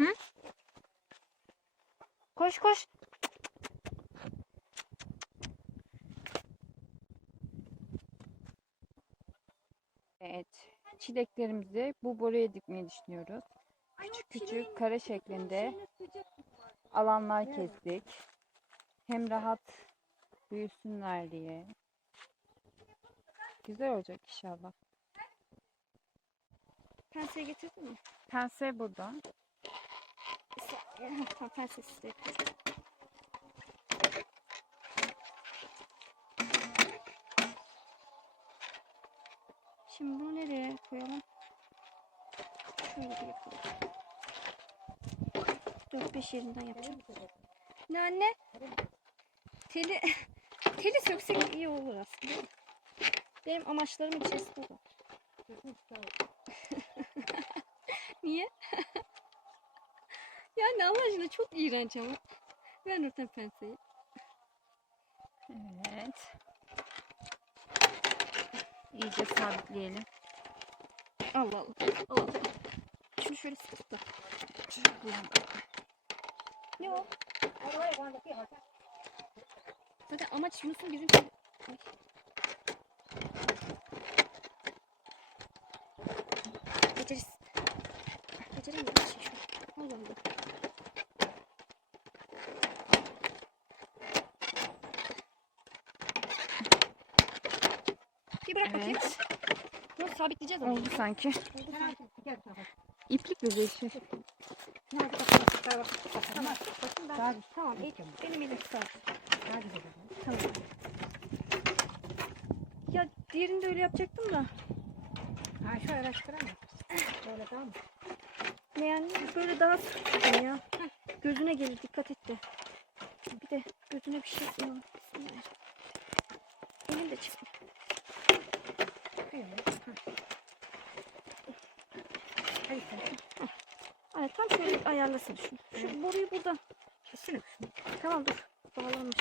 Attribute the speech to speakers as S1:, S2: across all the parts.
S1: Hı? Koş koş. Evet. Çileklerimizi bu boruya dikmeyi düşünüyoruz. Küçük küçük kare şeklinde alanlar kestik. Hem rahat büyüsünler diye. Güzel olacak inşallah.
S2: Penseyi getirdin mi?
S1: Pense burada.
S2: De yapıyorum. Şimdi bunu nereye koyalım? Şöyle bir yapalım. 4-5 yerinden yapacağım. Ne anne? Teli, teli söksek iyi olur aslında. Benim amaçlarım içerisinde bu. Niye? yani Allah aşkına çok iğrenç ama. Ver Nurten penseyi.
S1: Evet. İyice sabitleyelim.
S2: Allah Allah. Allah Allah. Şunu şöyle sıkıp da. Ne o? Zaten amaç Yunus'un bizim... Ay. Beceririz. Beceremiyorum şey şu. Allah Allah. Bırak bakayım.
S1: Evet.
S2: Bunu sabitleyeceğiz ama.
S1: Oldu sanki. İplik bir değişir.
S2: Tamam. Tamam. Tamam. Benim elim sağ. Tamam. Ya diğerini de öyle yapacaktım da.
S3: Ha şu araştıran mı? Böyle tamam mı?
S2: Ne yani böyle daha sıkıntı ya. Gözüne gelir dikkat et de. Bir de gözüne bir şey. Bismillah. Elim de çıktı.
S3: Hadi sen.
S2: Ay tam şöyle ayarlasın şunu. Şu boruyu buradan.
S3: Kesin.
S2: Tamam dur. Bağlanmış.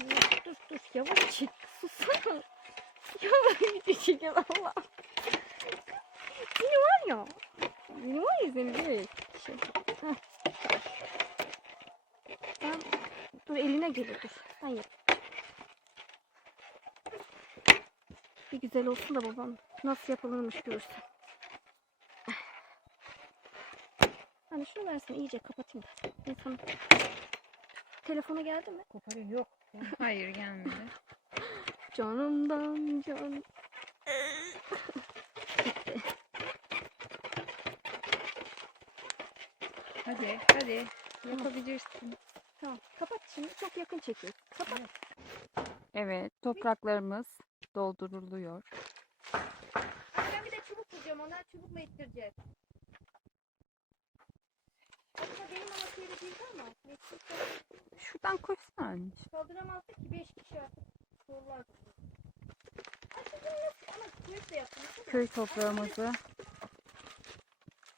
S2: Dur dur dur. Yavaş çek. Susana. Yavaş bir çek Allah. Seni var ya. Beni var ya seni değil. Şey. Ben, dur eline gelir dur. Sen yap. Bir güzel olsun da babam nasıl yapılırmış görsün. Hani şunu versin iyice kapatayım da. İnsan telefona geldi mi?
S3: Koparıyor yok.
S1: Hayır gelmedi.
S2: Canımdan can.
S1: Hadi hadi. Yapabilirsin.
S2: Tamam. Kapat şimdi. Çok yakın çekiyor. Kapat.
S1: Evet topraklarımız dolduruluyor.
S2: Ben bir de çubuk bulacağım. Onlar çubukla ittireceğiz. Aslında benim ama şeyde değil ama. Meksika
S1: Şuradan koysan.
S2: kaldıramazdık ki 5 kişi artık. Sorular. Aslında nasıl ama kuyrup da yaptım.
S1: Köy toprağımızı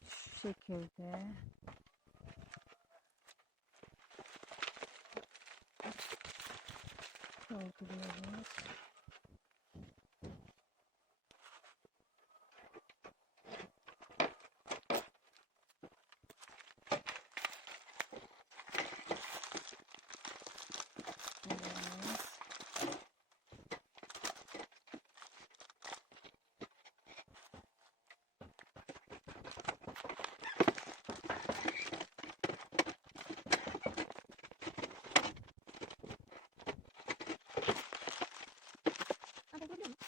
S1: şu şekilde dolduruyoruz. Evet.
S2: Ama görüyor musun?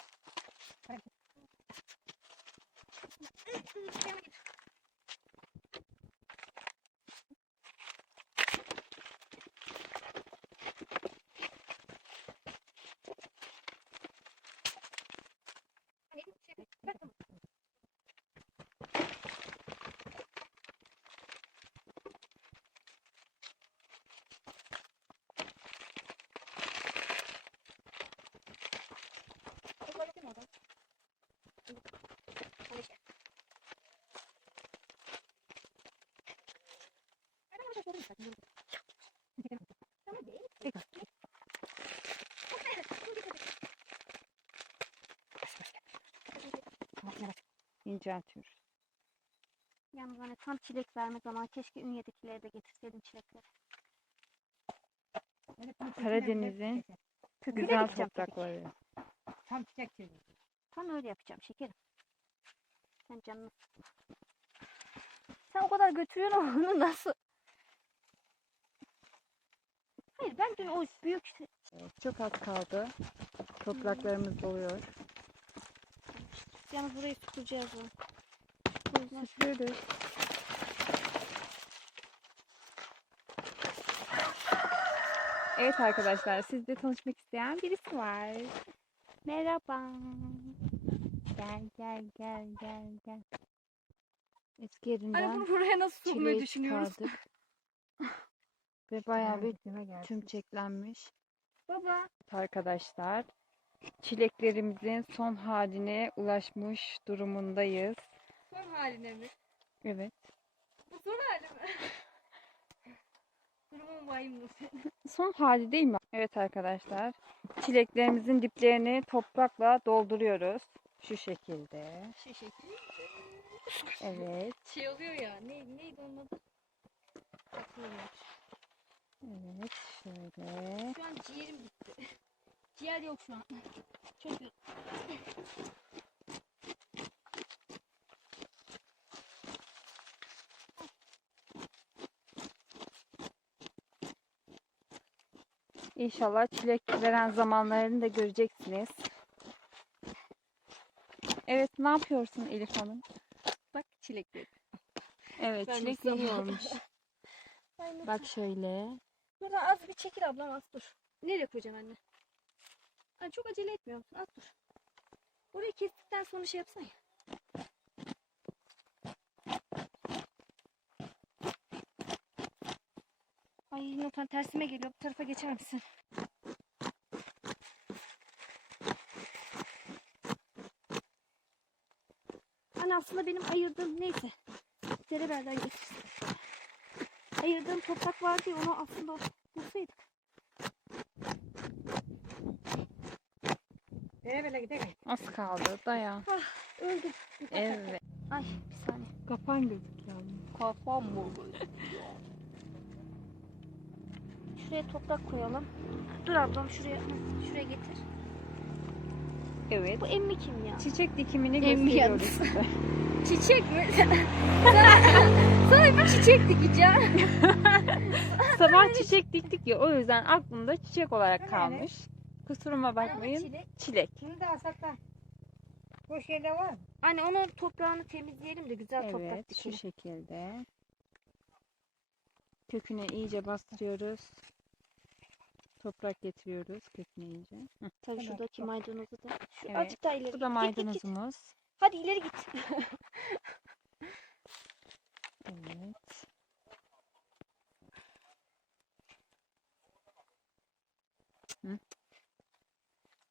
S1: İnceltiyoruz.
S2: Yalnız hani tam çilek verme zamanı. Keşke Ünye'dekileri de getirseydim çilekleri.
S1: Karadeniz'in Güzel toprakları.
S3: Tam çiçek çiçeği.
S2: Tam öyle yapacağım şekerim. Sen canını sıkma. Sen o kadar götürüyorsun ama onu nasıl? Hayır ben dün o büyük
S1: Evet, Çok az kaldı. Topraklarımız doluyor.
S2: Yalnız burayı yüzden
S1: Süpürürüz. Evet arkadaşlar sizle tanışmak isteyen birisi var.
S2: Merhaba.
S1: Gel gel gel gel gel. Eski
S2: Hani
S1: yerinden
S2: bunu buraya nasıl sokmayı
S1: çileği
S2: düşünüyoruz?
S1: çıkardık. Ve bayağı bir tümçeklenmiş.
S2: Baba.
S1: Arkadaşlar. Çileklerimizin son haline ulaşmış durumundayız.
S2: Son haline mi?
S1: Evet.
S2: Bu son hali mi? Durumum vahim bu senin.
S1: Son hali değil mi? Evet arkadaşlar. Çileklerimizin diplerini toprakla dolduruyoruz. Şu şekilde.
S2: Şey şekli.
S1: Evet.
S2: Şey oluyor ya. Ne, neydi onun adı?
S1: Evet. Şöyle.
S2: Şu an ciğerim gitti. Ciğer yok şu an. Çok kötü.
S1: İnşallah çilek veren zamanlarını da göreceksiniz. Evet, ne yapıyorsun Elif Hanım?
S2: Bak çilekleri.
S1: Evet,
S2: Ben
S1: çilek
S2: Mustafa.
S1: yiyormuş. Bak şöyle.
S2: Buradan az bir çekil ablam az dur. Nereye koyacağım anne? Ay çok acele etmiyor? Az dur. Orayı kestikten sonra şey yapsana ya. Ay Nurten tersime geliyor. Bu tarafa geçer misin? Hani aslında benim ayırdığım neyse. Dereberden getirsin. Ayırdığım toprak vardı ya onu aslında bulsaydık.
S3: Nereye böyle gidelim?
S1: Az kaldı. Dayan.
S2: Öldüm.
S1: Evet.
S2: Ay bir saniye.
S1: Kapan gözüküyor.
S2: Kafam mı? Şuraya toprak koyalım. Dur ablam şuraya hı, şuraya getir.
S1: Evet.
S2: Bu emmi kim ya?
S1: Çiçek dikimini
S2: Emmi
S1: gösteriyoruz.
S2: Çiçek mi? sana, bir çiçek dikeceğim.
S1: Sabah çiçek diktik ya o yüzden aklımda çiçek olarak kalmış. Kusuruma bakmayın.
S2: Çilek.
S1: Çilek.
S3: Şunu da alsak da. Boş yerler var mı?
S2: Anne onun toprağını temizleyelim de güzel toprak
S1: Evet şu
S2: dikelim.
S1: şekilde. Köküne iyice bastırıyoruz. Toprak getiriyoruz köküne iyice. Hı.
S2: Tabii
S3: Evet,
S2: şuradaki maydanozu da. Şu
S1: Evet,
S2: azıcık daha ileri.
S1: Bu da
S2: git, git, git.
S1: maydanozumuz.
S2: Hadi ileri git.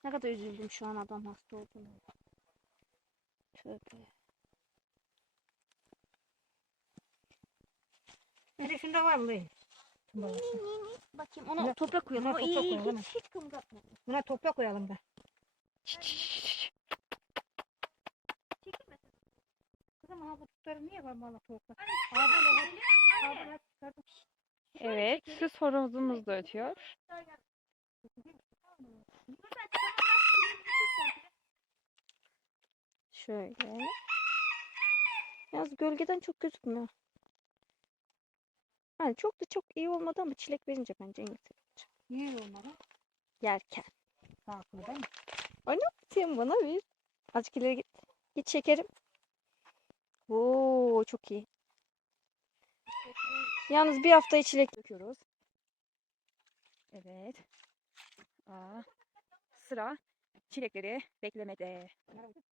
S2: Ne kadar üzüldüm şu an adam hasta olduğunu. Tövbe.
S3: Şunda var mı?
S2: Bakayım ona
S3: Buna-
S2: toprak koyalım.
S3: buna toprak koyalım,
S2: hiç, hiç kımıldatma.
S3: Buna toprak koyalım da. Kızım ha bu tutları niye var valla toprak?
S1: Evet. Süs horozumuz da ötüyor.
S2: Şöyle. Yalnız gölgeden çok gözükmüyor. Yani çok da çok iyi olmadı ama çilek verince bence en güzel olacak.
S3: Niye olmadı?
S2: Yerken.
S3: Sağlıklı değil mi?
S2: Sen bana bir. Azıcık ileri git. Git şekerim. Oo çok iyi. Yalnız bir hafta çilek
S1: Döküyoruz. Evet. Aa, sıra çilekleri beklemede.